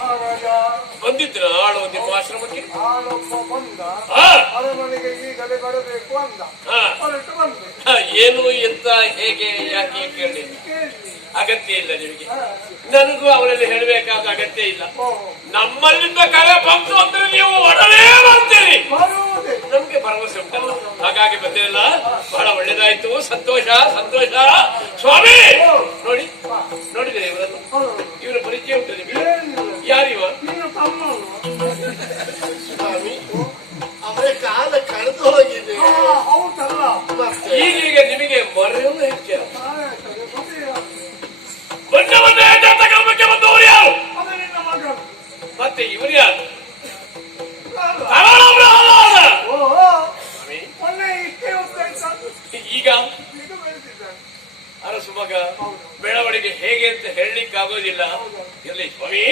ಮಹಾರಾಜ ಬಂದಿದ್ರ ಆಳು ನಿಮ್ಮ ಆಶ್ರಮಕ್ಕೆ? ಆಳೊಬ್ಬ ಬಂದ, ಅರಮನೆಗೆ ಈಗಲೇ ಬರಬೇಕು ಅಂದ, ಹೊರಟು ಬಂದೆ. ಏನು ಎಂತ ಹೇಗೆ ಯಾಕೆ ಕೇಳಿ ಅಗತ್ಯ ಇಲ್ಲ ನಿಮಗೆ, ನನಗೂ ಅವರಲ್ಲಿ ಹೇಳಬೇಕಾದ ಅಗತ್ಯ ಇಲ್ಲ. ನಮ್ಮಲ್ಲಿಂದ ಕರೆ ಬಂತು ಅಂದ್ರೆ ನೀವು ಒಡನೆ ಬರ್ತೀರಿ, ನಮ್ಗೆ ಭರವಸೆ ಉಂಟಲ್ಲ, ಹಾಗಾಗಿ ಬಂದಿರಲ್ಲ. ಬಹಳ ಒಳ್ಳೇದಾಯ್ತು, ಸಂತೋಷ ಸಂತೋಷ. ಸ್ವಾಮಿ ನೋಡಿ, ನೋಡಿದ್ರೆ ಇವರನ್ನು, ಇವರ ಪರಿಚಯ ಉಂಟು ನಿಮಗೆ? ಯಾರಿವ? ಸ್ವಾಮಿ ಅವರ ಕಾಲ ಕಳೆದು ಹೋಗಿದೆ. ಈಗೀಗ ನಿಮಗೆ ಮರೆಯೋದು ಹೆಚ್ಚು. ಕರ್ಮಕ್ಕೆ ಬಂದವರು ಯಾರು? ಮತ್ತೆ ಇವರು ಯಾರು? ಈಗ ಅರಸು ಮಗ ಬೆಳವಣಿಗೆ ಹೇಗೆ ಅಂತ ಹೇಳಲಿಕ್ಕೆ ಆಗೋದಿಲ್ಲ. ಇರಲಿ ಸ್ವಾಮಿ,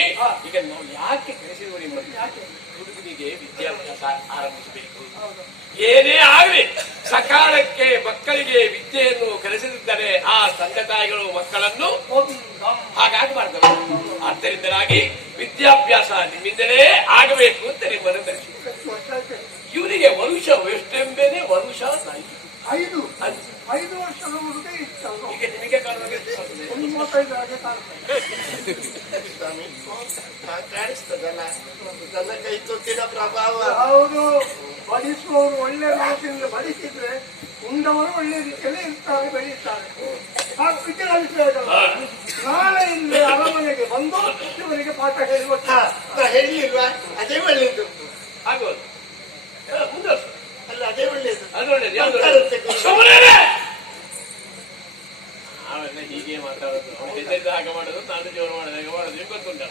ಈಗ ನಾವು ಯಾಕೆ ಕರೆಸಿದ್ವು ನಿಮ್ಮನ್ನು? ಹುಡುಗನಿಗೆ ವಿದ್ಯಾಭ್ಯಾಸ ಆರಂಭಿಸಬೇಕು. ಏನೇ ಆಗಲಿ ಸಕಾಲಕ್ಕೆ ಮಕ್ಕಳಿಗೆ ವಿದ್ಯೆಯನ್ನು ಕಲಿಸದಿದ್ದರೆ ಆ ತಂದೆ ತಾಯಿಗಳು ಮಕ್ಕಳನ್ನು ಹಾಗಾಗಬಾರ್ದಲ್ಲ. ಆದ್ದರಿಂದಲಾಗಿ ವಿದ್ಯಾಭ್ಯಾಸ ನಿಮ್ಮಿಂದಲೇ ಆಗಬೇಕು ಅಂತ ನಿಮ್ಮನ್ನು ಕರೆಸಿದ್ದಾರೆ. ಇವರಿಗೆ ವರುಷ ಎಷ್ಟೆಂಬೇನೆ ವರುಷ 5 ವರ್ಷದ ಹುಡುಗ ಇಷ್ಟ. ಈಗ ನಿಮಗೆ ಕಾಣುವಾಗ 35 ಹಾಗೆ ಕಾಣಿಸ್ತದಲ್ಲ ನನ್ನ ಕೈ ತೊಟ್ಟಿನ ಪ್ರಭಾವ. ಹೌದು, ಬಡಿಸುವವರು ಒಳ್ಳೆ ಮಾತಿನಿಂದ ಬಡಿಸಿದ್ರೆ ಉಂಡವರು ಒಳ್ಳೆ ರೀತಿಯಲ್ಲಿ ಇರ್ತಾರೆ, ಬೆಳೆಯುತ್ತಾರೆ. ನಾಳೆ ಇಲ್ಲಿ ಅರಮನೆಗೆ ಬಂದು ಇವರಿಗೆ ಪಾಠ ಹೇಳಿಕೊಡ್ತಾರೆ. ಹೇಳಿಲ್ವಾ? ಅದೇ ಒಳ್ಳೇದು. ಆಗೋದು ಅಲ್ಲ, ಅದೇ ಒಳ್ಳೇದು. ಅದು ಒಳ್ಳೇದು. ನಾವೆಲ್ಲ ಹೀಗೆ ಮಾತಾಡೋದು, ಹೆಸರಿದ ಹಾಗೆ ಮಾಡೋದು, ನಾನು ಜೋರು ಮಾಡೋದು, ಹಾಗೆ ಮಾಡೋದು. ನಿಮ್ಗೆ ಗೊತ್ತುಂಟ,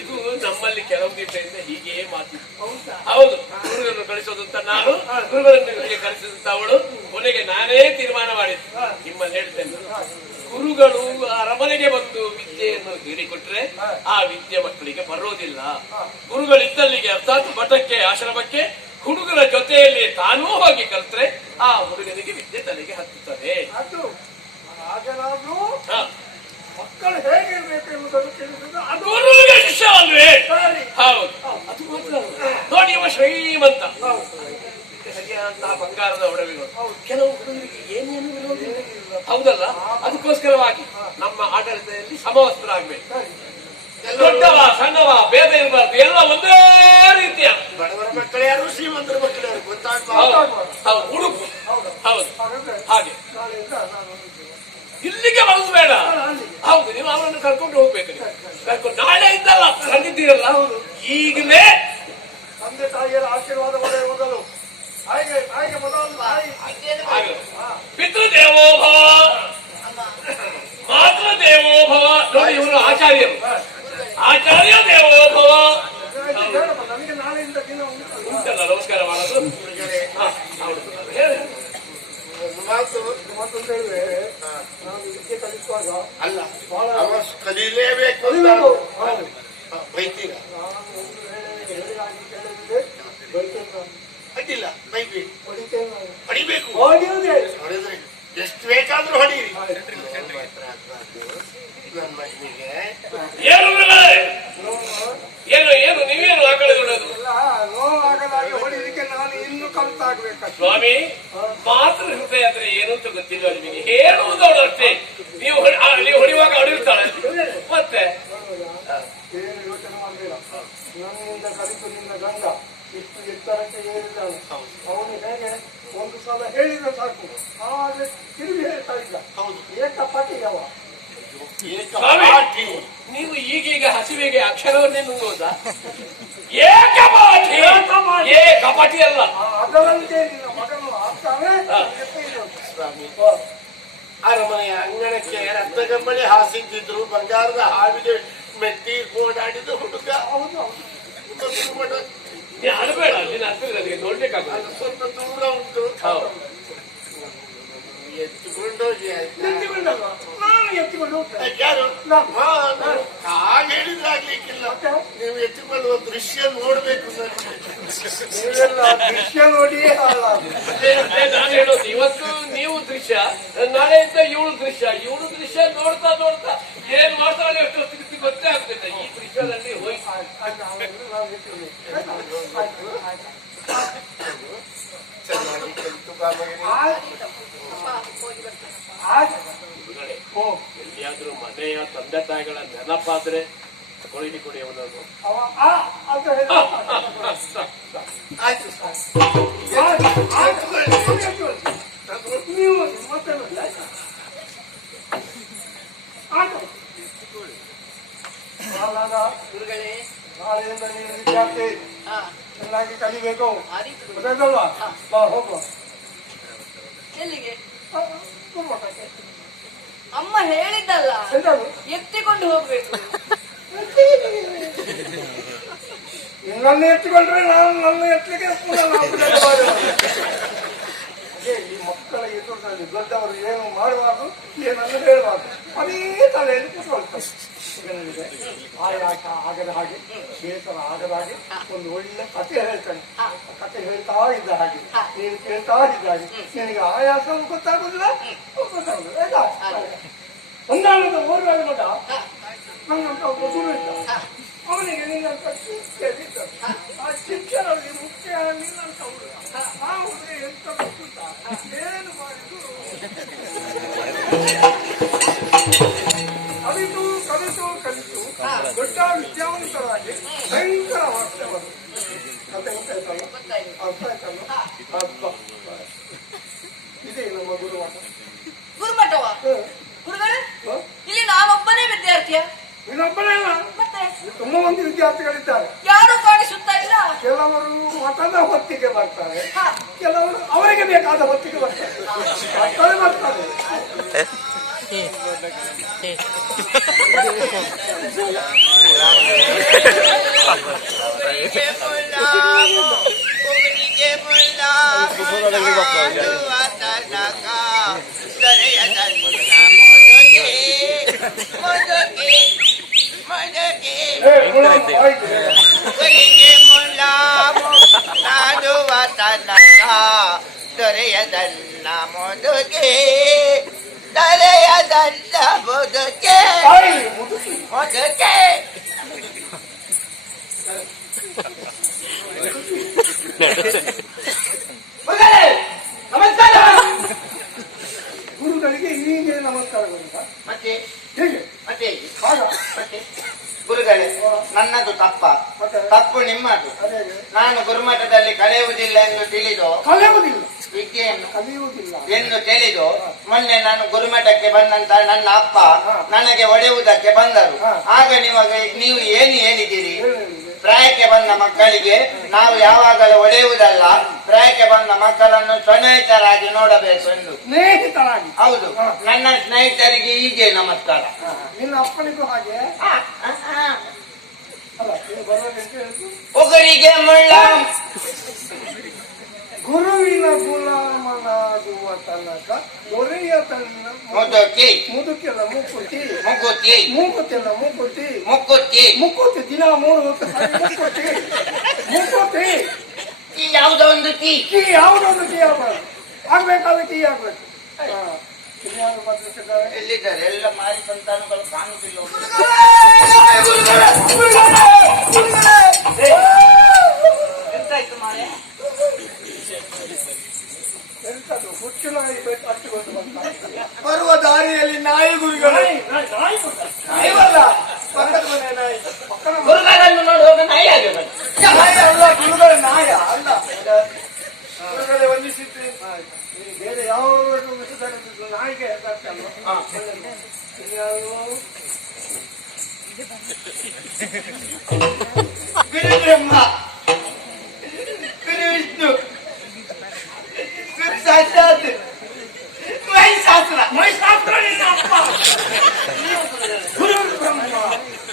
ಇದು ನಮ್ಮಲ್ಲಿ ಕೆಲವು ದಿವಸದಿಂದ ಹೀಗೆ ಮಾತಿತ್ತು. ಹೌದು, ಗುರುಗಳನ್ನು ಕಳಿಸೋದಂತ ನಾನು, ಗುರುಗಳನ್ನು ಕಳಿಸಿದಂತ ಅವಳು. ಕೊನೆಗೆ ನಾನೇ ತೀರ್ಮಾನ ಮಾಡಿದ್ದೆ, ನಿಮ್ಮಲ್ಲಿ ಹೇಳ್ತೇನೆ. ಗುರುಗಳು ಅರಮನೆಗೆ ಬಂದು ವಿದ್ಯೆಯನ್ನು ಹೇಳಿಕೊಟ್ರೆ ಆ ವಿದ್ಯೆ ಮಕ್ಕಳಿಗೆ ಬರೋದಿಲ್ಲ. ಗುರುಗಳಿದ್ದಲ್ಲಿಗೆ ಅರ್ಥಾತ್ ಮಠಕ್ಕೆ, ಆಶ್ರಮಕ್ಕೆ ಹುಡುಗರ ಜೊತೆಯಲ್ಲಿ ತಾನೂ ಹೋಗಿ ಕಲ್ತ್ರೆ ಆ ಹುಡುಗನಿಗೆ ವಿದ್ಯೆ ತಲೆಗೆ ಹತ್ತುತ್ತದೆ. ಮಕ್ಕಳು ಹೇಗಿರ್ಬೇಕು ಎಂಬುದನ್ನು ತಿಳಿಸಿದ್ರೆ ಅದು ಗುರುವಿಗೆ ಶಿಷ್ಯ ಅಲ್ವೇ? ಹೌದು, ಅದು ಮಾತ್ರ ನೋಡಿ. ಇವ ಶ್ರೀಮಂತ, ಸರಿಯಾದಂತ ಬಂಗಾರದ ಒಡವೆಗಳು. ಕೆಲವು ಹುಡುಗರಿಗೆ ಏನೇನು ಇರೋದಿಲ್ಲ, ಹೌದಲ್ಲ? ಅದಕ್ಕೋಸ್ಕರವಾಗಿ ನಮ್ಮ ಆಡಳಿತದಲ್ಲಿ ಸಮವಸ್ತ್ರ ಆಗ್ಬೇಕು. ದೊಡ್ಡವ ಸಣ್ಣವ ಭೇದ ಇರಬಾರ್ದು, ಎಲ್ಲ ಒಂದೇ ರೀತಿಯ. ಬಡವರ ಮಕ್ಕಳು ಯಾರು, ಶ್ರೀಮಂತರ ಮಕ್ಕಳು ಯಾರು ಗೊತ್ತಾಗ್ಬಾರ್ದು. ಉಡುಪು ಹೌದು. ಹಾಗೆ ಇಲ್ಲಿಗೆ ಬರೋದು ಬೇಡ. ಹೌದು, ನೀವು ಅವರನ್ನು ಕರ್ಕೊಂಡು ಹೋಗ್ಬೇಕು. ಕರ್ಕೊಂಡು ನಾಳೆ ಇದ್ದಲ್ಲ ಬಂದಿದ್ದೀರಲ್ಲ, ಈಗಲೇ ತಂದೆ ತಾಯಿಯರ ಆಶೀರ್ವಾದ ಮೊದಲು ಹಾಗೆ ಮೊದಲು ಪಿತೃದೇವೋಭವ ಮಾತೃದೇವೋಭವ. ನೋಡಿ, ಇವರು ಆಚಾರ್ಯರು, ಆಚಾರ್ಯ ದೇವೋಭವ. ನನಗೆ ನಾಳೆಯಿಂದ ದಿನ ಉಂಟಲ್ಲ ನಮಸ್ಕಾರ ಮಾಡೋದು. ಮಾತು ಹೇಳಿದ್ರೆ ನಾನು ವಿದ್ಯೆ ಕಲಿಸುವಾಗ ಅಲ್ಲ, ಕಲೀಲೇಬೇಕು. ಬೈತೀರ? ಅಡ್ಡಿಲ್ಲ, ಬೈಬೇಕು, ಹೊಡಿಬೇಕು. ಹೊಡೆದ್ರೆ ಎಷ್ಟು ಬೇಕಾದ್ರೂ ಹೊಡೀರಿ. ನನ್ನ ಮಗನಿಗೆ ಏನು ಏನು ನೀವೇನು ಆ ಕಡೆ ನೋಡೋದು? ನೋವಾಗದಾಗೆ ಹೊಡಿಲಿಕ್ಕೆ ನಾನು ಇನ್ನೂ ಕಲ್ತಾಗ್ಬೇಕು. ಸ್ವಾಮಿ, ಮಾತೃ ಹೃದಯ ಅಂದ್ರೆ ಏನು ಅಂತ ಗೊತ್ತಿಲ್ಲ ನಿಮಗೆ, ಹೇಳುವುದವಳು ಅಷ್ಟೇ. ನೀವು ಹೊಡಿಯುವಾಗ ಹೊಡಿರ್ತಾಳೆ ಮತ್ತೆ. ಏನು ಯೋಚನೆ ಮಾಡಲಿಲ್ಲ, ನನ್ನಿಂದ ಕಲಿತು ನಿನ್ನ ಗಂಡ ಇಷ್ಟು ಎತ್ತರಕ್ಕೆ ಏರಿದ್ದಾನೆ. ಅವನು ಹೇಗೆ ಒಂದು ಸಲ ಹೇಳಿದ್ರೆ ಸಾಕು, ಆದ್ರೆ ತಿರುಗಿ ಹೇಳ್ತಾ ಇದ್ದ. ಏಕಪಟಿಯವ. ನೀವು ಈಗೀಗ ಹಸಿವೆಗೆ ಅಕ್ಷರವನ್ನೇ ನುಂಗುವುದಾ? ಏಕಪಾಠಿ, ಏಕಪಟಿ ಅಲ್ಲ. ಅದರಂತೆ ನಿನ್ನ ಮಗನು ಆಗ್ತಾನೆ. ಸ್ವಾಮಿ, ಅರಮನೆಯ ಅಂಗಣಕ್ಕೆ ರತ್ನಗಂಬಳಿ ಹಾಸಿದ್ದಿದ್ರು, ಬಂಗಾರದ ಹಾವಿಗೆ ಮೆಟ್ಟಿ ಓಡಾಡಿದ ಹುಡುಗ. ಹೌದು, ಅಡಬೇಡ, ನಿನ್ನ ಹತ್ತಿರ ನನಗೆ ನೋಡ್ಬೇಕಾಗುತ್ತೆ. ಸ್ವಲ್ಪ ದೂರ ಉಂಟು. ಎತ್ತುಕೊಂಡೋಗಿ ನಾನು ಎತ್ತಿಕೊಂಡು ಯಾರು ಹಾಗೆ ಹೇಳಿದ್ರಾಗ್ಲಿಕ್ಕಿಲ್ಲ. ನೀವು ಎತ್ತಿಕೊಳ್ಳುವ ದೃಶ್ಯ ನೋಡ್ಬೇಕು. ನೀವೆಲ್ಲ ದೃಶ್ಯ ನೋಡಿಯೇ ನಾನು ಹೇಳೋದು, ಇವತ್ತು ನೀವು ದೃಶ್ಯ, ನಾಳೆಯಿಂದ ಇವಳು ದೃಶ್ಯ ನೋಡ್ತಾ ನೋಡ್ತಾ ಏನ್ ಮಾತಾಡಿ ಅಷ್ಟು ಗೊತ್ತೇ ಆಗ್ತದೆ. ಈ ದೃಶ್ಯದಲ್ಲಿ ಹೋಯ್ತು ನಾನು ಇರ್ತೇನೆ. ಆಯ್ತು, ಆಯ್ತು. ಚೆನ್ನಾಗಿ ಕಲಿತು ಬಾ ಮಗನೇ. ಗುರುಗಳೇ, ಎಲ್ಲಿಯಾದ್ರೂ ಮನೆಯ ತಂದೆ ತಾಯಿಗಳ ನೆನಪಾದ್ರೆ ಕೊಡಿ ಅವನನ್ನು. ಆಯ್ತು ನೀವು ಮತ್ತೆ ಗುರುಗಳೇ, ನಾಳೆಯಿಂದ ನೀನು ವಿದ್ಯಾರ್ಥಿ ಚೆನ್ನಾಗಿ ಕಲಿಬೇಕು. ಆದೀತು. ಗೊತ್ತಾಯ್ತಲ್ವಾ? ಬಾ ಹೋಗುವ. ಎಲ್ಲಿಗೆ? ಗುರುಮಠಕ್ಕೆ. ಅಮ್ಮ ಹೇಳಿದ್ದಲ್ಲ, ಎಂತದು? ಎತ್ತಿಕೊಂಡು ಹೋಗ್ಬೇಕು. ನಿನ್ನನ್ನು ಎತ್ತಿಕೊಂಡ್ರೆ ನಾನು ನನ್ನ ಎತ್ತಲಿಕ್ಕೆ ಪುನಃ ಅದೇ ಈ ಮಕ್ಕಳ ಎದುರಿನಲ್ಲಿ ದೊಡ್ಡವರು ಏನು ಮಾಡಬಾರ್ದು, ಏನನ್ನು ಹೇಳಬಾರ್ದು, ಅದೇ ತಲೆಯಲ್ಲಿ ಕೂತ್ಕೊಳ್ತಾರೆ. ಈಗ ನನಗೆ ಆಯಾಸ ಆಗದ ಹಾಗೆ, ಬೇಸರ ಆಗದ ಹಾಗೆ ಒಂದು ಒಳ್ಳೆ ಕಥೆ ಹೇಳ್ತಾನೆ. ಕಥೆ ಹೇಳ್ತಾ ಇದ್ದ ಹಾಗೆ ನೀನು ಕೇಳ್ತಾ ಇದ್ದ ಹಾಗೆ ನಿನಗೆ ಆಯಾಸ ಗೊತ್ತಾಗುದಿಲ್ಲ, ಗೊತ್ತಾಗುದಿಲ್ಲ. ಆಯ್ತಾ? ಒಂದಾಣದ ಓರ್ಗಾಲ ಮಠ ನನ್ನಂತ ಒಬ್ಬ ಗುರು ಇದ್ದ. ಅವನಿಗೆ ನಿನ್ನಂತ ಶಿಕ್ಷೆ ಬಿದ್ದ. ಆ ಶಿಕ್ಷೆಯಲ್ಲಿ ಮುಖ್ಯ ನಿನ್ನಂತ ಹುಡುಗ. ಆ ಹುಡುಗ ಎಂತ ಗೊತ್ತುಂಟಾ? ಏನು ಮಾಡಿದ್ರು ಕಲಿತು ದೊಡ್ಡ ವಿದ್ಯಾವಂತರಾಗಿ ಭಯಂಕರ ವಾಸ್ತವರು. ಕತೆ ಗೊತ್ತಾಯ್ತಲ್ಲ? ಅರ್ಥ ಆಯ್ತಲ್ಲ? ಅರ್ಥ. ಇದೇ ನಮ್ಮ ಗುರುವಾಟ. ಗುರುಮಠವ? ಗುರುಗಳೇ, ಇಲ್ಲಿ ನಾನೊಬ್ಬನೇ ವಿದ್ಯಾರ್ಥಿಯ? ಇನ್ನೊಬ್ಬನೇ ಇಲ್ಲ, ಮತ್ತೆ ತುಂಬಾ ಮಂದಿ ವಿದ್ಯಾರ್ಥಿಗಳಿದ್ದಾರೆ. ಯಾರು ಕಾಣಿಸುತ್ತಾ ಇಲ್ಲ. ಕೆಲವರು ಮಠದ ಹೊತ್ತಿಗೆ ಬರ್ತಾರೆ, ಕೆಲವರು ಅವರಿಗೆ ಬೇಕಾದ ಹೊತ್ತಿಗೆ ಬರ್ತಾರೆ. ಬರ್ತಾರೆ ದೊರೆಯದಲ್ಲ ಮೊದಗೆ ದೊರೆಯದಲ್ಲ ಮೊದಗೆ ಮೊದಗೆ. ನಮಸ್ಕಾರ. ಗುರುಗಳಿಗೆ ಹೀಗೆ ನಮಸ್ಕಾರಗಳಿಂದ ಮತ್ತೆ ಹೇಗೆ ಮತ್ತೆ ಆಗ ಮತ್ತೆ ಗುರುಗಳೇ, ನನ್ನದು ತಪ್ಪು ನಿಮ್ಮದು. ನಾನು ಗುರುಮಠದಲ್ಲಿ ಕಳೆಯುವುದಿಲ್ಲ ಎಂದು ತಿಳಿದು ಕಲಿಯುವುದಿಲ್ಲ ವಿದ್ಯೆಯನ್ನು ಕಲಿಯುವುದಿಲ್ಲ ಎಂದು ತಿಳಿದು ಮೊನ್ನೆ ನಾನು ಗುರುಮಠಕ್ಕೆ ಬಂದಂತ ನನ್ನ ಅಪ್ಪ ನನಗೆ ಒಡೆಯುವುದಕ್ಕೆ ಬಂದರು. ಆಗ ನೀವು ಏನು ಹೇಳಿದ್ದೀರಿ? ಪ್ರಾಯಕ್ಕೆ ಬಂದ ಮಕ್ಕಳಿಗೆ ನಾವು ಯಾವಾಗಲೂ ಒಡೆಯುವುದಲ್ಲ, ಪ್ರಾಯಕ್ಕೆ ಬಂದ ಮಕ್ಕಳನ್ನು ಸ್ನೇಹಿತರಾಗಿ ನೋಡಬೇಕು ಎಂದು. ಸ್ನೇಹಿತರಾಗಿ? ಹೌದು, ನನ್ನ ಸ್ನೇಹಿತರಿಗೆ ಹೀಗೆ ನಮಸ್ಕಾರ. ನಿನ್ನ ಅಪ್ಪನಿಗೂ ಹಾಗೆ ಅಲ್ಲ, ನೀನು ಬರಬೇಕಂತ ಹೇಳಿದ್ರು. ಒಗರಿಗೆ ಮುಳ್ಳ ಗುರುವಿನ ಗುಲಾಮನಾಗುವ ತನಕ ದೊರೆಯ ತನ್ನ ಮುದುಕಿ ಮುದುಕೆಲ್ಲ ಮೂಕುತಿ ಮುಗುತಿ ಮೂಕುತಿಲ್ಲ ಮೂಕುತಿ ಮುಕ್ಕುತಿ ಮುಕ್ಕುತಿ ದಿನ 3 ಹೊತ್ತು ಮೂಕುತಿ ಮೂಕುತಿ. ಯಾವುದೋ ಒಂದು ಕೀ ಯಾವುದೊಂದು ಕೀ ಆಗ್ಬಾರ್ದು, ಆಗ್ಬೇಕಾದ್ರೆ ಕೀ ಆಗ್ಬೇಕು. ಇನ್ಯಾರು ಬದಲಿಸಿದ್ದಾರೆ? ಎಲ್ಲಿದ್ದಾರೆ? ಎಲ್ಲ ಮಾರಿ ಸಂತಾನಗಳು ಕಾಣುತ್ತಿಲ್ಲ. ಎಂತಾಯ್ತು ಮಾರೆ? ಎಂತದು ಹುಚ್ಚು ನಾಯಿ ಹಚ್ಚಿಕೊಂಡು ಬಂದ ಬರುವ ದಾರಿಯಲ್ಲಿ ನಾಯಿ ಗುರುಗಳು. ನಾಯಿವಲ್ಲ, ಪಕ್ಕದ ಮನೆ ನಾಯಿ. ಪಕ್ಕದ ಮನೆ ಗುರುಗಳನ್ನು ನೋಡುವಾಗ ನಾಯಿ ಆಗಿದೆ. ನಾಯಿ ಅಲ್ಲ, ಗುರುಗಳ ನಾಯ ಅಲ್ಲ. ಗುರುಗಳೇ ವಂದಿಸಿದ್ರಿ. ನೀವು ಬೇರೆ ಯಾವ ನಾಯಿಗೆ ಹೆಸರಲ್ಲ. ಗುರು ಬ್ರಹ್ಮ, ಗುರು ವಿಷ್ಣು, ಗುರು ಸಾಕ್ಷಾತ್ ಮಹಿಷಾಸುರ ನಿನ್ನ ಅಪ್ಪ. ಗುರು ಬ್ರಹ್ಮ,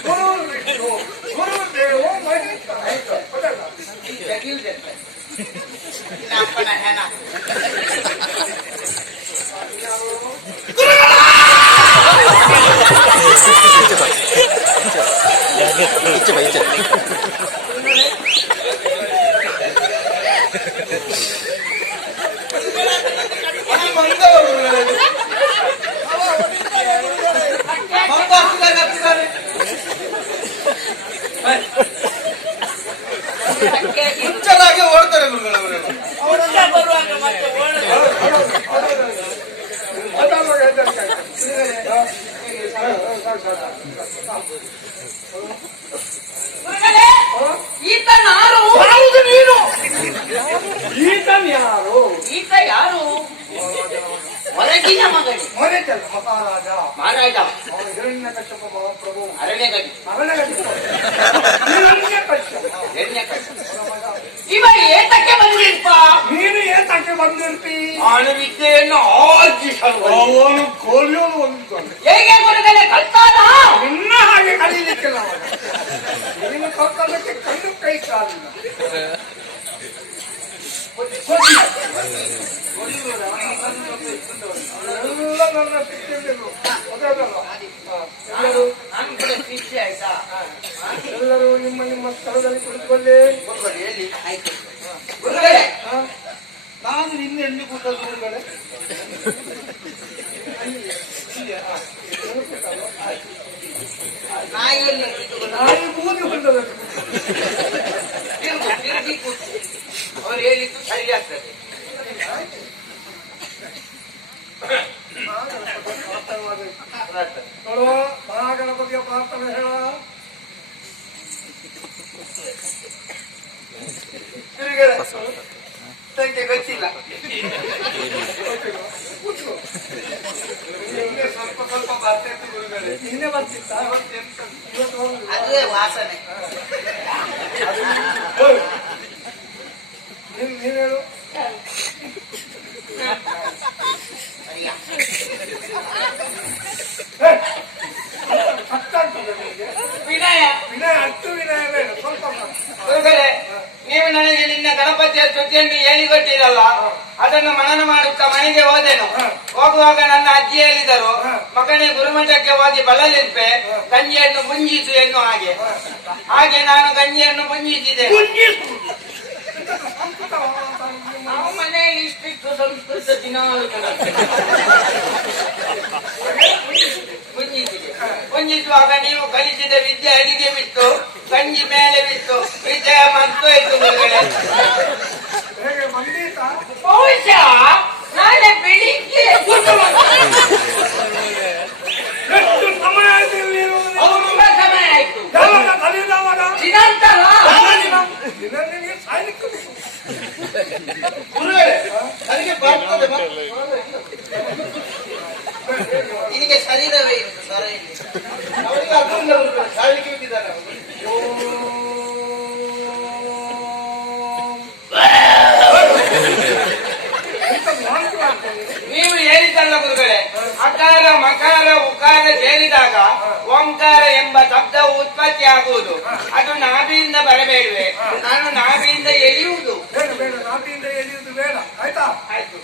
ಗುರು ವಿಷ್ಣು, ಗುರು ದೇವೋ ಮಹೇಶ್ವರ. ಅಪ್ಪನ ಹೆಣ. ಹುಚ್ಚರಾಗಿ ಓಡ್ತಾರೆ ಗುರುಗಳವರು. ಹುಚ್ಚ ಬರುವಾಗ ಮತ್ತೆ ಓಡುದು. ಮಾತಾಡುವಾಗ ಹೆದರಿಕೆ ಆಯ್ತು. ಗುರುಗಳೇ, ಈತ ನಾರು? ಯಾವುದು ನೀನು? ಈತನ್ ಯಾರು? ಈತ ಯಾರು? ಹೊರಗಿನ ಮಗನು. ಮನೆತಲ್ಲ ಮಹಾರಾಜ. ಮಹಾರಾಜ ಅವನು ಹಿರಣ್ಯಕಶ್ಯಪ ಮಹಾಪ್ರಭು. ಅರಣ್ಯಗಡಿ ಹಿರಣ್ಯಕಶ್ಯಪ. ಇವ ಏತಕ್ಕೆ ಬಂದಿರ್ಪ? ನೀನು ಏತಕ್ಕೆ ಬಂದಿರ್ತಿ? ಅವನ ವಿದ್ಯೆಯನ್ನು ಆರ್ಜಿಸಲು ಅವನು ಕೋಲಿಯೋನು ಒಂದು ಹೇಗೆ ಗುರುಗಳೇ ಕಲ್ತಾನ? ನಿನ್ನ ಹಾಗೆ ಕಲೀಲಿಕ್ಕಿಲ್ಲ ಅವನು. ನೀನು ಕಲ್ತದಕ್ಕೆ ಕಣ್ಣು ಕೈ ಕಾಲಿಲ್ಲ. ಎಲ್ಲ ನನ್ನ ಶಿಕ್ಷೆಯಲ್ಲಿರು. ಗೊತ್ತಾಗಲ್ಲ? ಎಲ್ಲರೂ ನಾನು ಕೂಡ ಶಿಕ್ಷೆ ಆಯ್ತಾ? ಎಲ್ಲರೂ ನಿಮ್ಮ ನಿಮ್ಮ ಸ್ಥಳದಲ್ಲಿ ಕುಳಿತುಕೊಳ್ಳಿ. ಗುರುಗಳೇ, ಎಲ್ಲಿ? ಆಯ್ತು ಗುರುಗಳೇ. ನಾನು ನಿನ್ನೆ ಎಲ್ಲಿ ಕೂತದ್ದು ಗುರುಗಳೇ? ನಾಯಿಯನ್ನು ನಾಯಿ ಬೂದಿ ಹೊಂದದಲ್ಲಿ ತಿರುಗಿ ಕೂತು ಅವ್ರು ಹೇಳಿದ್ದು ಸರಿ ಆಗ್ತದೆ. ನೋಡುವ ಮಹಾಗಣಪತಿಯ ಪ್ರಾರ್ಥನೆ ಹೇಳ. ಸಂಖ್ಯೆ ಗೊತ್ತಿಲ್ಲ. ಸ್ವಲ್ಪ ಸ್ವಲ್ಪ ಬರ್ತಿತ್ತು ಗುರುಗಳೇ. ನಿನ್ನೆ ಬರ್ತಿತ್ತ? ಇವತ್ತು ಹೋಗುದು. ಅದೇ ವಾಸನೆ. ನೀನ್ ಹೇಳು. ಅಷ್ಟಾಗ್ತದೆ ನಿಮಗೆ? ವಿನಯ ವಿನಯ ಅಷ್ಟು ವಿನಯ ಬೇಡ, ಸ್ವಲ್ಪ ಗುರುಗಳೇ, ನೀವು ನನಗೆ ನಿನ್ನ ಗಣಪತಿಯ ಸ್ತುತಿಯನ್ನು ಹೇಳಿಕೊಟ್ಟಿರಲ್ಲ, ಅದನ್ನು ಮನನ ಮಾಡುತ್ತಾ ಮನೆಗೆ ಹೋದೆನು. ಹೋಗುವಾಗ ನನ್ನ ಅಜ್ಜಿ ಹೇಳಿದರು, ಮಗನೇ ಗುರುಮಠಕ್ಕೆ ಹೋಗಿ ಬಳಲಿರ್ಪೆ, ಗಂಜಿಯನ್ನು ಮುಂಜಿಸು ಎನ್ನುವ ಹಾಗೆ ನಾನು ಗಂಜಿಯನ್ನು ಮುಂಜಿಸಿದೆ. ನಾವು ಮನೆಯಲ್ಲಿ ಇಷ್ಟಿತ್ತು ಸಂಸ್ಕೃತ ದಿನಾಲು ಮುಂಜಿಸುವಾಗ ನೀವು ಕಲಿಸಿದ ವಿದ್ಯೆ ಅಡಿಗೆ ಬಿಟ್ಟು ಗಂಜಿ ಮೇಲೆ ಬಿಟ್ಟು ವಿಜಯ ಮತ್ತು ಇತ್ತು ಗುರುಗಳೇ. ಹೇಗೆ ಬಂದೀತ? ಬಹುಶಃ ನಾಳೆ ಬೆಳಿಗ್ಗೆ ಎಷ್ಟು ಸಮಯ ಆಯ್ತು ಇಲ್ಲಿ ಇರುವುದು ನೀವು? ತುಂಬಾ ಸಮಯ ಆಯ್ತು. ಯಾವಾಗ ಕಲಿಯುವಾಗ? ದಿನಾಂತರ ದಿನ ನಿನಗೆ ಸಾಯ್ಲಿಕ್ಕೆ ಬೇಕು. ಗುರುಗಳೇ, ನನಗೆ ಬರ್ತದೆ ನಿನಗೆ ಶರೀರವೇ ಇತ್ತು ಸ್ವರ ಇಲ್ಲಿ ಅವರಿಗೆ ಅರ್ಥ ಇಲ್ಲ ಗುರುಗಳೇ, ಸಾಯ್ಲಿಕ್ಕೆ ಬಿಟ್ಟಿದ್ದಾರೆ ಅವರು. ನೀವು ಹೇಳಿದ್ದಲ್ಲ ಗುರುಗಳೇ, ಅಕಾರ ಮಕಾರ ಉಕಾರ ಸೇರಿದಾಗ ಓಂಕಾರ ಎಂಬ ಶಬ್ದವು ಉತ್ಪತ್ತಿ ಆಗುವುದು. ಅದು ನಾಭಿಯಿಂದ ಬರಬೇಡುವೆ, ನಾನು ನಾಭಿಯಿಂದ ಎಳೆಯುವುದು. ಬೇಡ ಬೇಡ, ನಾಟಿಯಿಂದ ಎಳೆಯುವುದು ಬೇಡ, ಆಯ್ತಾ? ಆಯ್ತು.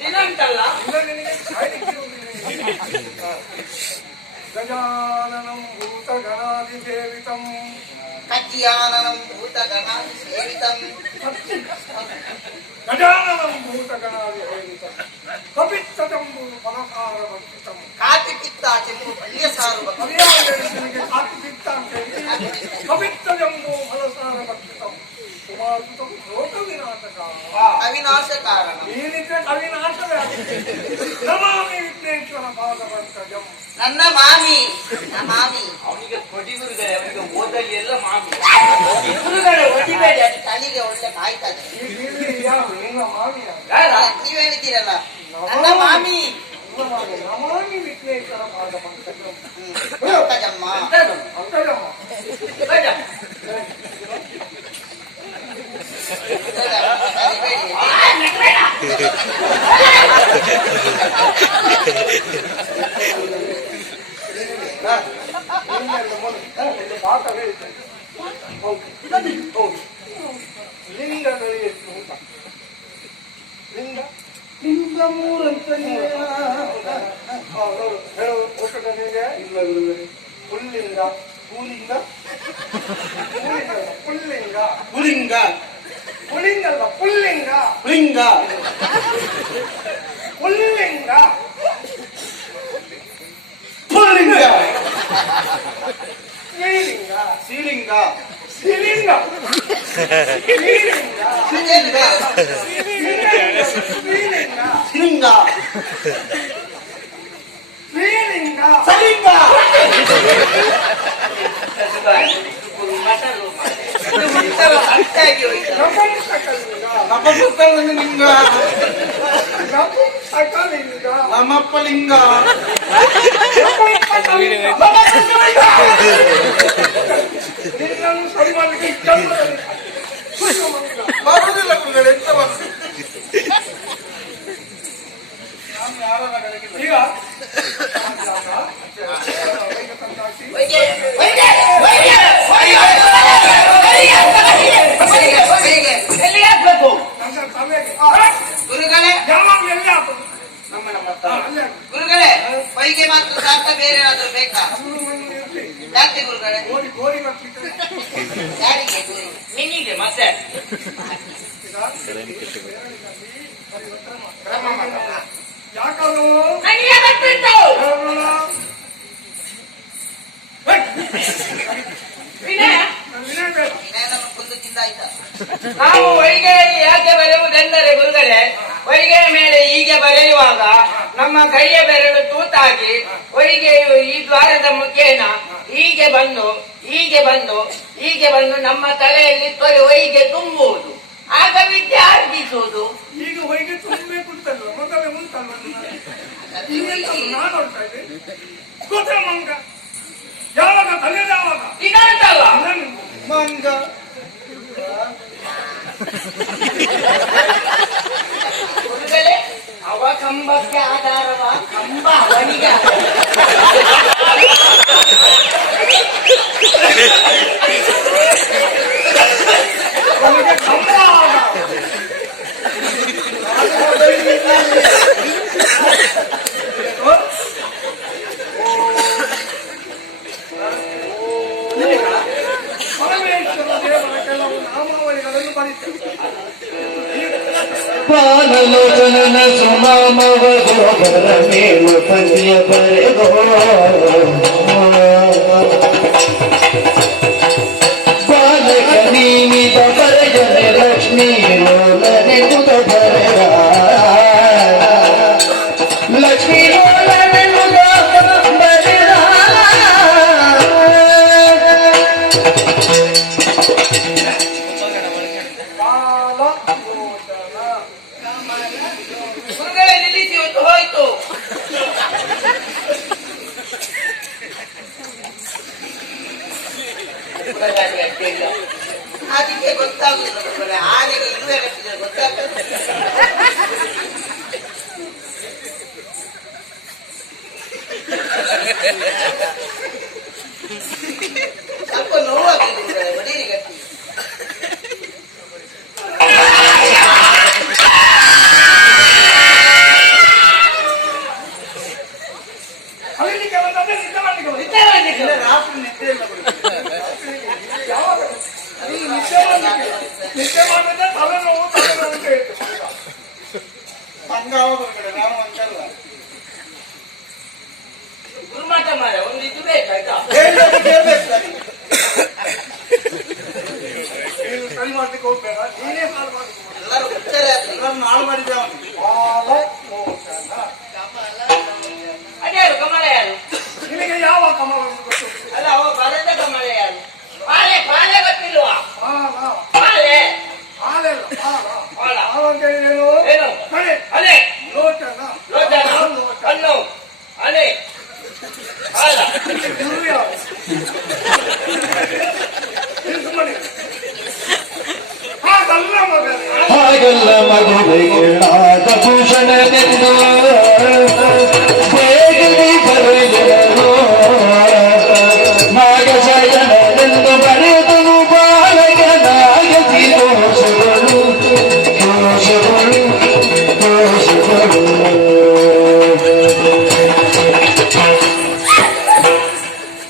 ದಿನಂತಲ್ಲ ಇಲ್ಲ ನಿನಗೆ ಸಾಯ್ಲಿಕ್ಕೆ ಇರುವುದು ನಿನಗೆ. ಗಜಾನನಂ ಭೂತ ಗಣಾಧಿ ಸೇವಿತಂ ಕಜ್ಜಿಯಾನನಂ ಭೂತ ಗಣಾಧಿ ಸೇವಿತಂ ಗಜಾನನಂ ಭೂತ ಗಣಾಧಿ ಸೇವಿತಂ ಕಪಿತ್ತಜಂಬೂ ಫಲಸಾರ ಭಕ್ಷಿತಂ. ಕಾತಿ ಪಿತ್ತ ಕೆಂಪು ಪಲ್ಯ ಸಾರು ನಿನಗೆ ಕಾಪಿ ಪಿತ್ತ ಅಂತ ಹೇಳಿ ಕಪಿತ್ತಜಂಬೂ ಫಲಸಾರ ಭಕ್ಷಿತಂ ಕುಮಾರಸುತಂ ಲೋಕ ವಿನಾಶಕ. ಅವಿನಾಶ ಕಾರಣ. ನೀನಿದ್ರೆ ಅವಿನಾಶವೇ ಆಗುತ್ತೆ. ನಮಾಮಿ ವಿಘ್ನೇಶ್ವರ ಪಾದ ಪಂಕಜಂ. ನನ್ನ ಮಾಮಿ ಅವನಿಗೆ ಕೊಡಿ ಗುರುಗಳೇ, ಅವನಿಗೆ ಓದಲ್ಲಿ ಎಲ್ಲ ಮಾಮಿ ಗುರುಗಳೇ ಒಡಿಬೇಡಿ, ಅದು ತಲೆಗೆ ಒಳ್ಳೆ ಕಾಯ್ತದೆ. ಇಲ್ಲಿ ಯಾರು ನಿನ್ನ ಮಾಮಿಯ? ನೀವ್ ಹೇಳಿದ್ದೀರಲ್ಲ ನನ್ನ ಮಾಮಿ. ನಮಾಮಿ ವಿಘ್ನೇಶ್ವರ ಪಾದ ಪಂಕಜಂ. ಪಂಕಜಮ್ಮ. ಪಂಕಜಮ್ಮ. ಪಾಠ ಹೇಳ್ತೇನೆ. ಹೌದು. ಲಿಂಗ ಬೆಳೆಯಿತು ಅಂತ. ಲಿಂಗ ಮೂರಂತ ಹೇಳು ಒಟ್ಟು ನಿಮಗೆ. ಇಲ್ಲ ಗುರುಗಳೇ, ಪುಲ್ಲಿಂಗ ಪುಲ್ಲಿಂಗ ಪುಲ್ಲಿಂಗ ಪುಲಿಂಗ ಪುಲ್ಲಿಂಗಲ್ಲ ಪುಲ್ಲಿಂಗ ಪುಲಿಂಗ ಪುಲ್ಲಿಂಗ ಪುಲ್ಲಿಂಗ ಶ್ರೀಲಿಂಗ ಶ್ರೀಲಿಂಗ ಅದೇನು? ಶ್ರೀಲಿಂಗ ಶ್ರೀಲಿಂಗ ಶ್ರೀಲಿಂಗ ಸಲಿಂಗ ಅಂತಾಗಿ ಹೋಯ್ತು. ನಪುಂಸಕಲಿಂಗ ನಪುಂಸಕಲಿಂಗ ನಪುಂಸಕಲಿಂಗ ನಮ್ಮಪ್ಪಲಿಂಗ ನಿನ್ನನ್ನು ಸರಿ ಮಾಡಲಿಕ್ಕೆ ಜನ್ಮದಲ್ಲಿ ಬರುವುದಿಲ್ಲ ಗುರುಗಳೇ, ಎಂತ ಬರುದು? ನಾನು ಯಾರನ್ನ ಕಡೆಗೆ ಈಗ ಹೊಯ್ಗೆ, ಹೊಯ್ಗೆ, ಹೊಯ್ಗೆ, ಹೊಯ್ಗೆ, ಹೊಯ್ಗೆ, ಹೊಯ್ಗೆ. ಎಲ್ಲಿಗೆ ಹಾಕ್ಬೇಕು? ನನ್ನ ತಲೆಗೆ ಗುರುಗಳೇ ಯಾವಾಗ ಎಲ್ಲಿ ಹಾಕೋದು ನಮ್ಮ ಅಲ್ಲೇ ಹಾಕು. ಗುರುಗಳೇ ಹೊಯ್ಗೆ ಮಾತ್ರ ಸಾಕ, ಬೇರೆ ಏನಾದ್ರು ಬೇಕಾ? ಅದನ್ನು ಒಂದು ಇರ್ಲಿ. ಯಾಕೆ ಗುರುಗಳೇ? ಗೋರಿ ಬರ್ತಿದ್ರೆ ಯಾರಿಗೆ ಗುರಿ? ನಿನಗೆ ಮತ್ತೆ ಯಾಕಂದ್ರೆ ನನಗೆ ಗೊತ್ತಿತ್ತು. ವಿನಯ, ವಿನಯನನ್ನು ಕೊಂದು ತಿಂದಾಯ್ತಾ? ನಾವು ಹೊಯ್ಗೆಯಲ್ಲಿ ಯಾಕೆ ಬರೆಯುವುದೆಂದರೆ ಗುರುಗಳೇ, ಹೊಯ್ಗೆಯ ಮೇಲೆ ಹೀಗೆ ಬರೆಯುವಾಗ ನಮ್ಮ ಕೈಯ ಬೆರಳು ತೂತಾಗಿ ಹೊಯ್ಗೆಯು ಈ ದ್ವಾರದ ಮುಖೇನ ಹೀಗೆ ಬಂದು ಹೀಗೆ ಬಂದು ಹೀಗೆ ಬಂದು ನಮ್ಮ ತಲೆಯಲ್ಲಿ ಹೊಯ್ಗೆ ತುಂಬುವುದು, ಆಗ ವಿದ್ಯೆ ಅರ್ಜಿಸುವುದು. ಈಗ ಹೊಯ್ಗೆ ತುಂಬಬೇಕು ಅಂತಲ್ವ ಮೊದಲೇ ಉಂಟಲ್ವ ಈಗ ನಾನು ನೋಡ್ತಾ ಇದ್ದೆ ಗೊತ್ತಿಲ್ಲ ಮಂಗ ಯಾವಾಗ ತಲೆಯಲ್ಲಿ ಯಾವಾಗ ಇದಂತಲ್ಲ ಮಂಗ ಗುರುಗಳೇ, ಅವ ಕಂಬಕ್ಕೆ ಆಧಾರವ, ಕಂಬ ಅವನಿಗೆ ಅವನಿಗೆ ಕಂಬ ಆಗ. ಪರಮೇಶ್ವರ ದೇವರ ಕೆಲವು ನಾಮಾವಳಿಗಳನ್ನು ಬರೀತೇವೆ. ಬಾಲಲೋಚನನ ಸುನಾಮವರ ಮೇಲು ಪದ್ಯ ಬರೆದೋ ಬಾಲಕ ನೀನಿದ ಬರೆಯನೆ ಲಕ್ಷ್ಮೀ ಲೋಲನೆಗುದ ಬರೆದ ಲಕ್ಷ್ಮೀ ಲೋಲನೆಗುದ ಬರೆದ ಗುರುಗಳೇ ನಿಲ್ಲಿಸಿ, ಇವತ್ತು ಹೋಯ್ತು. ಅದಕ್ಕೆ ಗೊತ್ತಾಗುದಿಲ್ಲ ಗುರುಗಳೇ, ಆನೆಗೆ ಇರುವೆ ಕಟ್ಟಿದ್ರೆ ಗೊತ್ತಾಗ್ತದೆ. ಸ್ವಲ್ಪ ನೋವಾಗ್ತದೆ ಗುರುಗಳೇ, ಒಡೀರಿ ಗಟ್ಟಿ. ಅಲ್ಲಿಗೆ ಬಂದ್ರೆ ನಿದ್ದೆ ಮಾಡ್ಲಿಕ್ಕೆ ಬಂದ್ರೆ. ನಿದ್ದೆ ಮಾಡ್ಲಿಕ್ಕೆ ರಾತ್ರಿ ನಿದ್ದೆ ಇಲ್ಲ ಗುರುಗಳೇ. ಯಾವಾಗ ನೀನು ನಿದ್ದೆ ಮಾಡಿದ್ರೆ ತಲೆನೋವು ಅಂತ ಹೇಳ್ತೇವೆ. ಮಂಗ ಅವ ಗುರುಗಳೇ, ನಾವು ಮಂಗಲ್ಲ. ಗುರುಮಾಟ ಮಾರ ಒಂದು ಇದು ಬೇಕಾಯ್ತಾ? ಹೇಳಿದ್ರೆ ಕೇಳ್ಬೇಕು ಸರಿ. ನೀನು ಸರಿ ಮಾಡ್ಲಿಕ್ಕೆ ಹೋಗ್ಬೇಡ, ನೀನೇ ಹಾಳು ಮಾಡ್ಲಿಕ್ಕೆ ಹೋಗ್ಬೇಡ. ಎಲ್ಲರೂ ಹುಚ್ಚರೇ ಆದ್ರು. ಎಲ್ಲರನ್ನು ಹಾಳು ಮಾಡಿದ್ದೆ ಅವನು. ಬಾಲಮೋಚನ. ಅದ್ಯಾರು ಕಮಲ ಯಾರು? ನಿನಗೆ ಯಾವ ಕಮಲವನ್ನು ಗೊತ್ತು? ಅಲ್ಲ, ಅವ ಬರದ ಕಮಲ ಯಾರು? ಪಾಲೆ ಪಾಲೆ ಗೊತ್ತಿಲ್ವಾ? ಬಾಲ ಪಾಲೆ ಹಾಲೆಲ್ಲ ಬಾಲ ಬಾಲ. ಬಾಲ ಅಂತ ಹೇಳಿದೇನು? ಏನು? ಕಡೆ ಅಲೆ ಲೋಚನ ಲೋಚನ ಕಣ್ಣು ಅಲೆ ಪಾಲ. ಗುರು ಯಾವ? ನೀನು ಸುಮ್ಮನೆ ಹಾಗಲ್ಲ ಮಗನೇ. ಹಾಗಲ್ಲ ಮಗುವೆಗಳಾದ ಭೂಷಣನೆಂದು ಬೇಗನೆ ಬರೆಯಲು ನಾಗಶಯನನೆಂದು ಬರೆದನು ಬಾಲಕನಾಗತಿ ದೋಷಗಳು ದೋಷಗಳು ದೋಷಗಳು.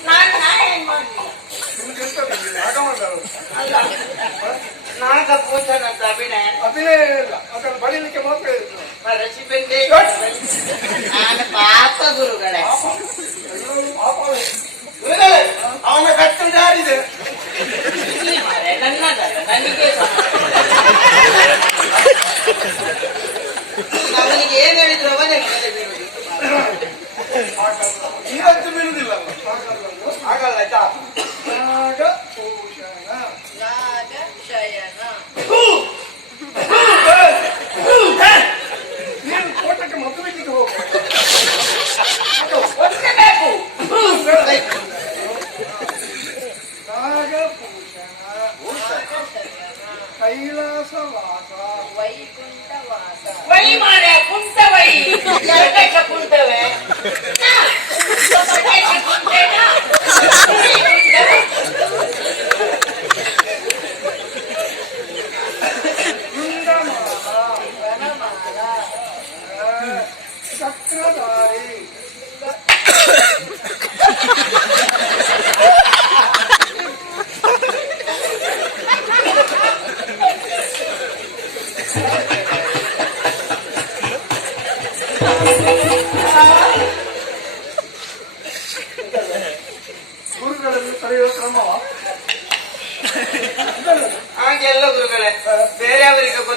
ನಾನೇನ್ ಮಾಡ್ತೀನಿ? ನಿಮ್ಗೆ ಎಂತ ಬೇಕು? ನಾಗಮಂಡಲ. ಅಲ್ಲ, ನಾಗಭೂಷಣ ಅಂತ ಅಭಿನಯ ಅಭಿನಯ ಇಲ್ಲ, ಅದನ್ನು ಬರೀಲಿಕ್ಕೆ ಮಾತ್ರ ಹೇಳಿದ್ರು. ರಚಿಪೆಂದೆ. ನಾನು ಪಾಪ ಗುರುಗಳೇ. ಎಲ್ಲರೂ ಪಾಪವೇ. ಗುರುಗಳೇ, ಅವನ ಕಟ್ಟು ಜಾಡಿದೆ.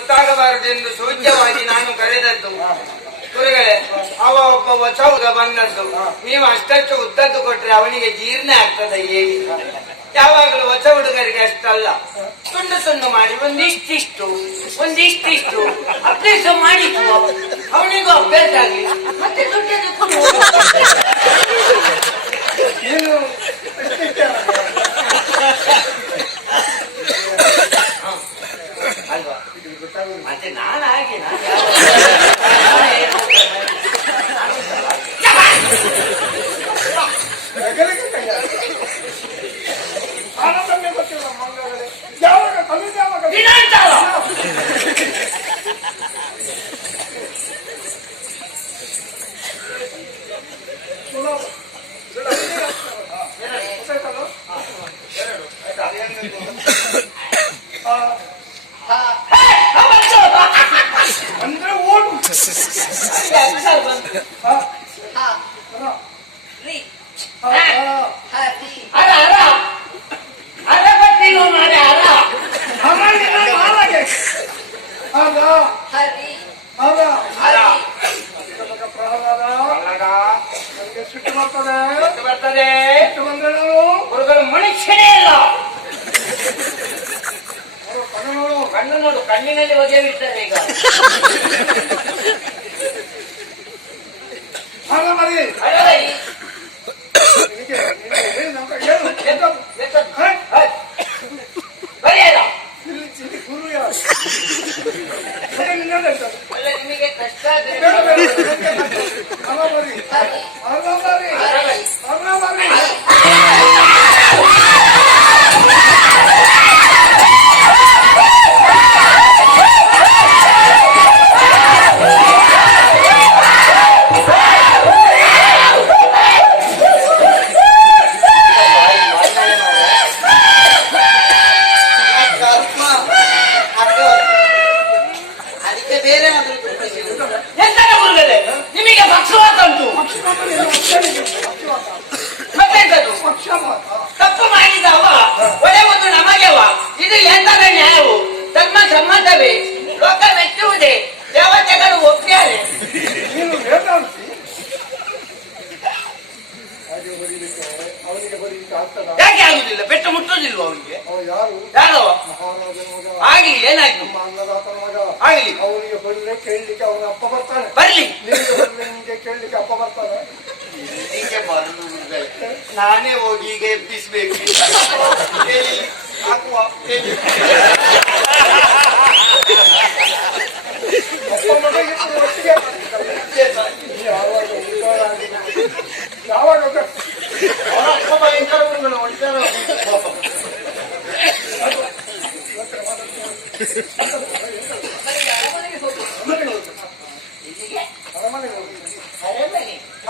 ಗೊತ್ತಾಗಬಾರದೆಂದು ಸೂಚ್ಯವಾಗಿ ನಾನು ಕರೆದದ್ದು. ಗುರುಗಳೇ, ಅವ ಒಬ್ಬ ಹೊಸ ಹುಡುಗ ಬಂದದ್ದು. ನೀವು ಅಷ್ಟಷ್ಟು ಉದ್ದದ್ದು ಕೊಟ್ರೆ ಅವನಿಗೆ ಜೀರ್ಣ ಆಗ್ತದೆ ಹೇಳಿ? ಯಾವಾಗಲೂ ಹೊಸ ಹುಡುಗರಿಗೆ ಅಷ್ಟಲ್ಲ, ತುಂಡು ತುಂಡು ಮಾಡಿ ಒಂದಿಷ್ಟಿಷ್ಟು ಅಭ್ಯಾಸ ಮಾಡಿ ಅವನಿಗೂ ಅಭ್ಯಾಸ ಆಗಿ ಮತ್ತೆ ದುಡ್ಡನ್ನು ಕೊಡು. ಏನು ಅಲ್ವಾ? ಮತ್ತೆ ನಾನು ಹಾಗೆ ಆನಂದನೇ ಗೊತ್ತಿಲ್ಲ ಮಂಗಳೇ. ಯಾವಾಗ ಕಲಿತು ಯಾವಾಗ ದಿನಾಂತರ ಅಂದ್ರೆ ಓಡು ನನಗೆ ಸಿಟ್ಟು ಬರ್ತದೆ. ಸಿಟ್ಟು ಬಂದ್ರೆ ಗುರುಗಳು ಮನುಷ್ಯನೇ ಇಲ್ಲ. ಕಣ್ಣು ನೋಡು, ಕಣ್ಣಿನಲ್ಲಿ ಒದೆ ಬಿಡ್ತಾರೆ ಈಗ. ಮರಿ ಬರೆಯಲ್ಲ ಗುರು ಯಾರು ನಿಮಗೆ ಕಷ್ಟ ನಿಮಗೆ ಪಕ್ಷವಾತ ಉಂಟು. ಮತ್ತೆಂತದ್ದು? ತಪ್ಪು ಮಾಡಿದವ ಒಡೆಯುವುದು ನಮಗೆವ? ಇದು ಎಂತದ ನ್ಯಾಯವು? ಧರ್ಮ ಸಮ್ಮತವೇ? ಲೋಕ ಮೆಚ್ಚುವುದೇ? ದೇವತೆಗಳು ಒಪ್ಪಿಯಾರೆ. ನೀನು ವೇದಾಂತಿ ಹಾಗೆ ಬರೀಲಿಕ್ಕೆ ಅವನಿಗೆ ಬರೀಲಿಕ್ಕೆ ಆಗ್ತದ? ಯಾಕೆ ಆಗುದಿಲ್ಲ? ಪೆಟ್ಟು ಮುಟ್ಟುದಿಲ್ವ ಅವನಿಗೆ? ಯಾರು? ಯಾರವ? ಮಹಾರಾಜನ ಮಗ. ಆಗ್ಲಿ, ಏನಾಯ್ತು? ನಮ್ಮ ಅನ್ನದಾತನ ಮಗ. ಆಗ್ಲಿ, ಅವನಿಗೆ ಬರಲಿಕ್ಕೆ ಕೇಳಲಿಕ್ಕೆ ಅವನ ಅಪ್ಪ ಬರ್ತಾನೆ. ಬರ್ಲಿ. ನಿಮಗೆ ಕೇಳಲಿಕ್ಕೆ ಅಪ್ಪ ಬರ್ತಾನೆ. ಹೀಗೆ ಬರುದು ನಾನೇ ಹೋಗಿ ಈಗ ಎಬ್ಬಿಸ್ಬೇಕು. ಹಾಕುವ ಅಪ್ಪ ಮಗ ಇಬ್ಬರು ಒಟ್ಟಿಗೆ ಯಾವಾಗ ಅಪ್ಪ ಭಯಂಕರ ಉಂಟು, ಹೊಡಿತಾರ.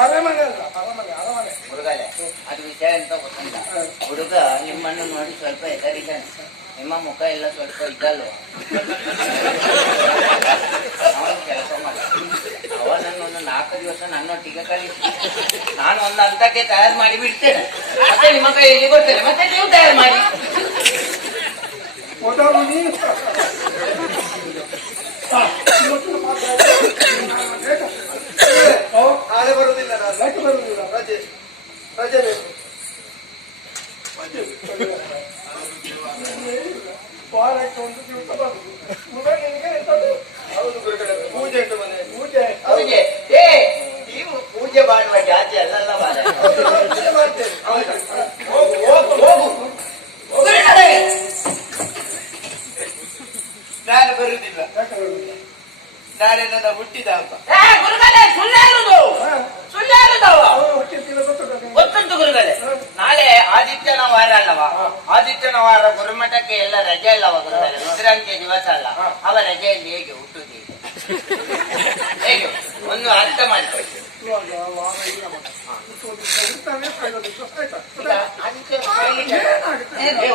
ಅರಮನೆ ಅಲ್ಲ, ಅರಮನೆ. ಹುಡುಗರೇ, ಅದು ವಿಷಯ ಎಂತ ಗೊತ್ತಿಲ್ಲ. ಹುಡುಗ ನಿಮ್ಮನ್ನು ನೋಡಿ ಸ್ವಲ್ಪ ಹೆದರಿದ್ದಾನೆ. ನಿಮ್ಮ ಮುಖ ಎಲ್ಲ ಸ್ವಲ್ಪ ಇದ್ದಲ್ವ? ಅವನು ಕೆಲಸ ಮಾಡ. ಅವನನ್ನು ಒಂದು 4 ದಿವಸ ನನ್ನೊಟ್ಟಿಗೆ ಕಲಿಸಿ ನಾನು ಒಂದು ಹಂತಕ್ಕೆ ತಯಾರು ಮಾಡಿ ಬಿಡ್ತೇನೆ. ಮತ್ತೆ ನಿಮ್ಮ ಕೈಯಲ್ಲಿ ಕೊಡ್ತೇನೆ, ಮತ್ತೆ ನೀವು ತಯಾರು ಮಾಡಿ. ಮೊದಲು ನೀನು ನಾಳೆ ಬರುದಿಲ್ಲ, ನಾನು ಯಾಕೆ ಬರುವುದಿಲ್ಲ? ರಜೆ ಬೇಕು. ವಾರಕ್ಕೆ ಒಂದು ದಿವಸ ಬರುದು. ಮಗ ನಿನಗೆ ಎಂತದ್ದು? ಹೌದು ಗುರುಗಳೇ, ಪೂಜೆ ಉಂಟು ಮನೆ. ಪೂಜೆ ಪೂಜೆ? ನೀವು ಪೂಜೆ ಮಾಡುವ ಜಾತಿ ಅಲ್ಲಲ್ಲ ಮಾರ್ರೆ. ಪೂಜೆ ಮಾಡ್ತೇವೆ. ಹೋಗು ಹೋಗು ಹೋಗು. ಗುರುಗಳೇ, ನಾನು ಬರುದಿಲ್ಲ. ಯಾಕೆ ಬರುವುದಿಲ್ಲ? ನಾಳೆ ನನ್ನ ಹುಟ್ಟಿದ ಹಬ್ಬ. ಗುರುಗಳೇ, ಸುಳ್ಳೇರುದು ಸುಳ್ಳೇರುದವ ಗೊತ್ತುಂಟು ಗುರುಗಳೇ. ನಾಳೆ ಆದಿತ್ಯನ ವಾರ ಅಲ್ಲವಾ? ಆದಿತ್ಯನ ವಾರ ಗುರುಮಠಕ್ಕೆ ಎಲ್ಲ ರಜೆ ಅಲ್ಲವ ಗುರುಗಳೇ? ವಿಶ್ರಾಂತಿಯ ದಿವಸ ಅಲ್ಲ. ಅವ ರಜೆಯಲ್ಲಿ ಹೇಗೆ ಹುಟ್ಟುದು? ಹೇಗೆ ಒಂದು ಅರ್ಥ ಮಾಡಿಕೊಳ್ಳಿ.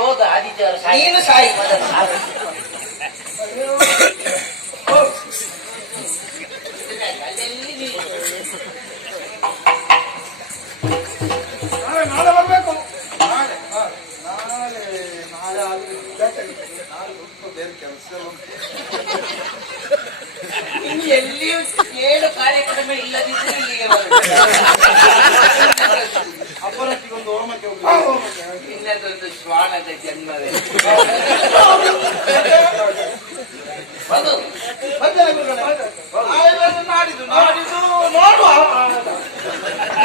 ಹೋಗ ಆದಿತ್ಯವರು ನೀನು ಸಾಯಿ ಮೊದಲು. ನಾಳೆ ಬರ್ಬೇಕು. ನಾಳೆ ಆದ್ರೆ ನಾಳೆ ದುಡ್ಡು ಬೇರೆ ಕೆಲಸ ಎಲ್ಲಿಯೂ 7 ಕಾರ್ಯಕ್ರಮ ಇಲ್ಲದಿದ್ರೆ ಇಲ್ಲಿಗೆ ಬರುತ್ತೆ. ಅಪರೂಪಕ್ಕೊಂದು ಹೋಮಕ್ಕೆ ಹಾ, ಹೋಗುದು. ಹೋಮಕ್ಕೆ. ಇನ್ನದೊಂದು ಶ್ವಾನದ ಜನ್ಮವೇ. ಬಂದು ಬರ್ತೇನೆ ಗುರುಗಳೇ. ನಾಳೆಲ್ಲ ನಾಡಿದ್ದು ನೋಡುವ.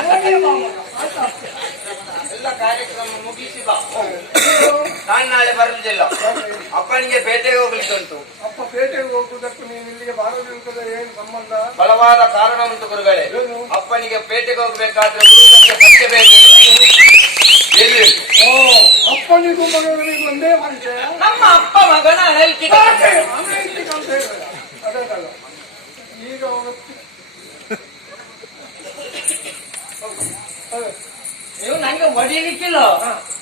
ನೋಡಿ ಮಾಮ. ಆಯ್ತಾ? ಎಲ್ಲ ಕಾರ್ಯಕ್ರಮ ಮುಗಿಸಿ ಬಾ. ನಾನು ನಾಳೆ ಬರುವುದಿಲ್ಲ. ಅಪ್ಪನಿಗೆ ಪೇಟೆಗೆ ಹೋಗ್ಲಿಕ್ಕೆ ಉಂಟು. ಅಪ್ಪ ಪೇಟೆಗೆ ಹೋಗುವುದಕ್ಕೂ ನೀನು ಇಲ್ಲಿಗೆ ಬಾರದಿರುತ್ತದೆ ಏನು ಸಂಬಂಧ? ಬಲವಾದ ಕಾರಣ ಉಂಟು ಗುರುಗಳೇ. ಏನು? ಅಪ್ಪನಿಗೆ ಪೇಟೆಗೆ ಹೋಗ್ಬೇಕಾದ್ರೆ ಹುಡುಗಕ್ಕೆ ಬಟ್ಟೆ ಬೇಕು. ಎಲ್ಲಿ ಉಂಟು? ಓ, ಅಪ್ಪನಿಗೂ ಮಗನಿಗೂ ಒಂದೇ ಮಾಡಿದೆ. ನಮ್ಮ ಅಪ್ಪ ಮಗನ ಅನೈತಿಕ. ಅನೈತಿಕ ಅಂತ ಹೇಳಿದ. ಅದಲ್ಲ ಈಗ ಅವನು ಅದೇ. ನೀವು ನಂಗೆ ಹೊಡಿಲಿಕ್ಕಿಲ್ಲ.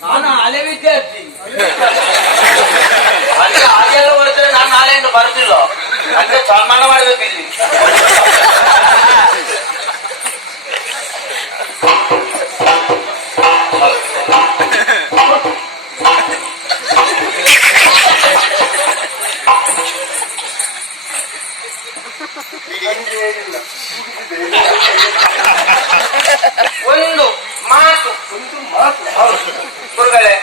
ನಾನು ಹಳೆ ವಿದ್ಯಾರ್ಥಿ. ಅಲ್ಲಿ ಹಾಗೆಲ್ಲ ಬರ್ತದೆ. ನಾನು ನಾಳೆಯಿಂದ ಬರುದಿಲ್ಲ. ಅಂದ್ರೆ ಸನ್ಮಾನ ಮಾಡ್ಬೇಕು ಇಲ್ಲಿ. ಒಂದು ಮಾತು ಗುರುಗಳೇ,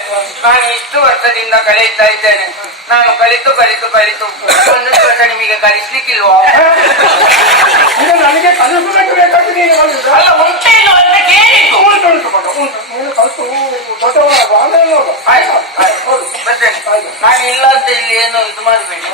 ನಾನು ಇಷ್ಟು ವರ್ಷದಿಂದ ಕಲಿತಾ ಇದ್ದೇನೆ. ನಾನು ಕಲಿತು ಒಂದು ವರ್ಷ ನಿಮಗೆ ಕಲಿಸ್ಲಿಕ್ಕಿಲ್ವಾ? ಈಗ ನನಗೆ ಕಲಿಸಬೇಕು ಬೇಕಾದ್ರೆ ನೀನು ಮಾಡಿದ. ಅಲ್ಲ ಉಂಟೆ ಇಲ್ಲ ಅಂತ ಕೇಳಿದ್ದು. ಉಂಟು ಮಗ ಉಂಟು. ನೀನು ಕಲಿತು ದೊಡ್ಡವನಾಗ ಆಮೇಲೆ ನೋಡು. ಆಯ್ತು ಹೌದು ಬರ್ತೇನೆ. ನಾನು ಇಲ್ಲ ಅಂತ ಇಲ್ಲಿ ಏನು ಇದು ಮಾಡಬೇಡಿ.